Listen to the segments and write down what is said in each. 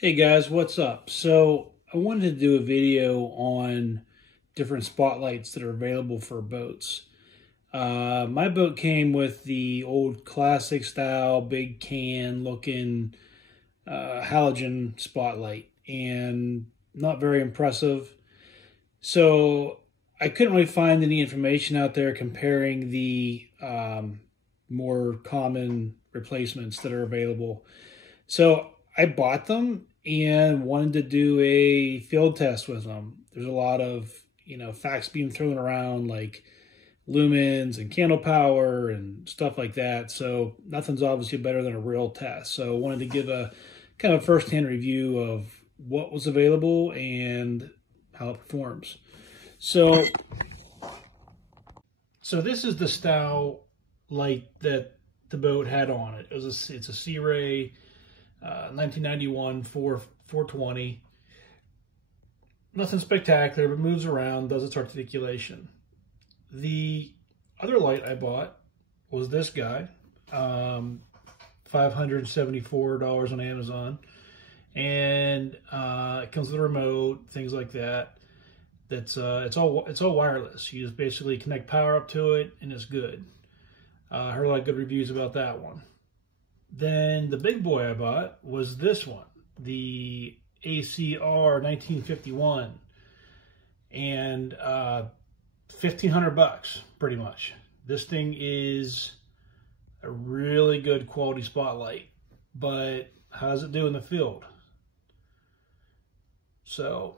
Hey guys, what's up? So I wanted to do a video on different spotlights that are available for boats. My boat came with the old classic style, big can looking halogen spotlight, and not very impressive. So I couldn't really find any information out there comparing the more common replacements that are available. So I bought them and wanted to do a field test with them. There's a lot of, facts being thrown around like lumens and candle power and stuff like that. So nothing's obviously better than a real test. So I wanted to give a kind of first-hand review of what was available and how it performs. So this is the style light that the boat had on it. It's a Sea Ray 1991 420. Nothing spectacular, but moves around, does its articulation. The other light I bought was this guy, $574 on Amazon, and it comes with a remote, things like that. It's all wireless. You just basically connect power up to it, and it's good. I heard a lot of good reviews about that one. Then the big boy I bought was this one, the ACR 1951, and 1,500 bucks pretty much. This thing is a really good quality spotlight, but how does it do in the field? So,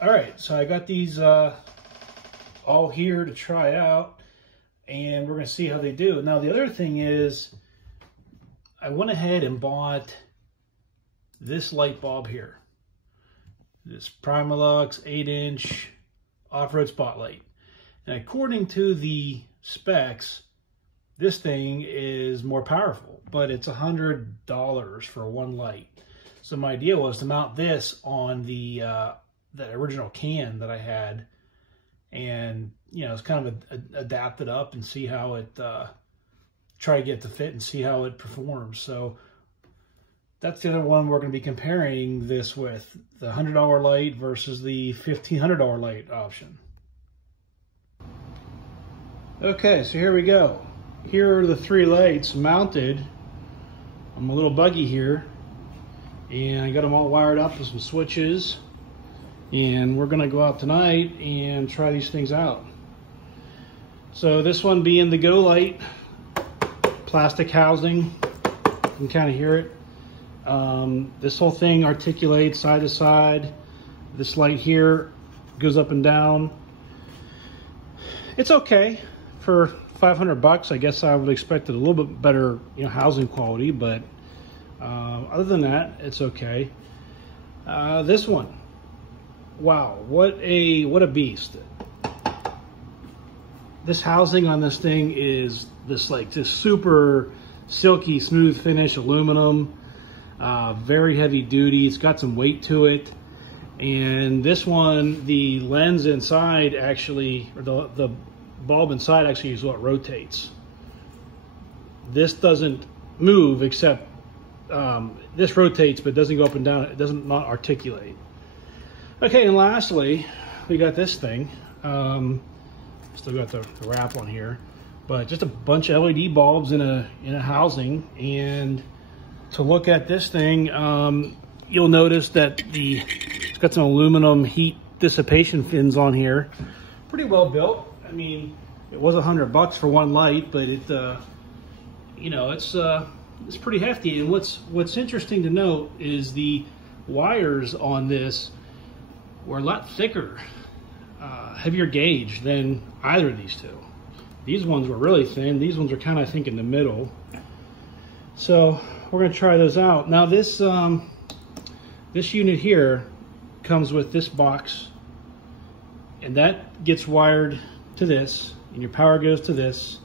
all right, so I got these all here to try out, and we're gonna see how they do. Now the other thing is, I went ahead and bought this light bulb here. This Primilux 8-inch off-road spotlight. And according to the specs, this thing is more powerful, but it's $100 for one light. So my idea was to mount this on the original can that I had, and it's kind of adapt it up and see how it try to get it to fit and see how it performs. So that's the other one we're going to be comparing this with, the $100 light versus the $1,500 light option. Okay, so here we go. Here are the three lights mounted on my little buggy here, and I got them all wired up with some switches, and we're going to go out tonight and try these things out. So this one being the Golight plastic housing, you can kind of hear it. This whole thing articulates side to side. This light here goes up and down. It's okay for 500 bucks. I guess I would expect it a little bit better, housing quality, but other than that, it's okay. This one, wow, what a beast. This housing on this thing is this super silky smooth finish aluminum, very heavy duty. It's got some weight to it. And this one, the lens inside actually, or the bulb inside actually is what rotates. This doesn't move, except this rotates but doesn't go up and down. It doesn't not articulate. Okay, and lastly, we got this thing. Still got the wrap on here, but just a bunch of LED bulbs in a housing. And to look at this thing, you'll notice that it's got some aluminum heat dissipation fins on here. Pretty well built. I mean, it was $100 for one light, but it's pretty hefty. And what's interesting to note is the wires on this were a lot thicker, heavier gauge than either of these two. These ones were really thin. These ones are kind of, I think, in the middle. So we're going to try those out. Now this unit here comes with this box, and that gets wired to this, and your power goes to this,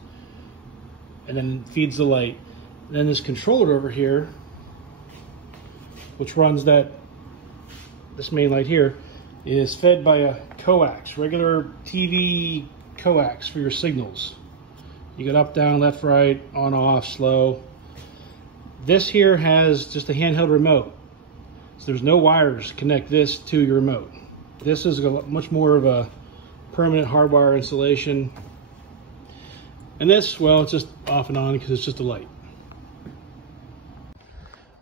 and then feeds the light. And then this controller over here, which runs this main light here, is fed by a coax, regular TV coax for your signals. You got up, down, left, right, on, off, slow. This here has just a handheld remote. So there's no wires to connect this to your remote. This is much more of a permanent hardwire installation. And this, well, it's just off and on because it's just a light.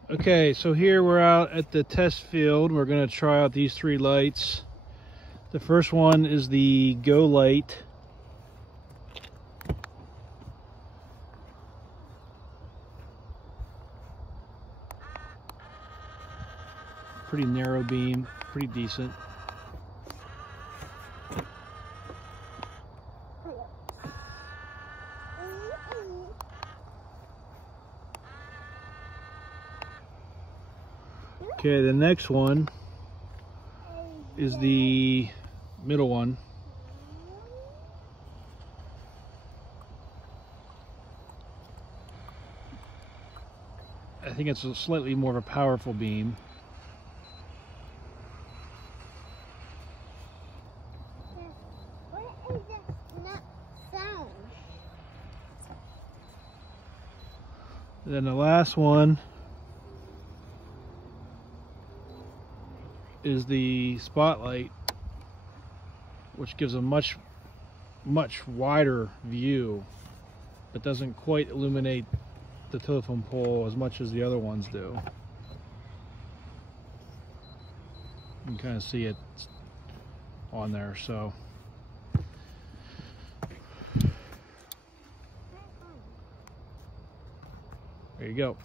Okay, so here we're out at the test field. We're going to try out these 3 lights. The first one is the Golight. Pretty narrow beam, pretty decent. Okay, the next one is the middle one. I think it's a slightly more of a powerful beam. What is that sound? And then the last one is the spotlight, which gives a much wider view, but doesn't quite illuminate the telephone pole as much as the other ones do. You can kind of see it on there, so. There you go.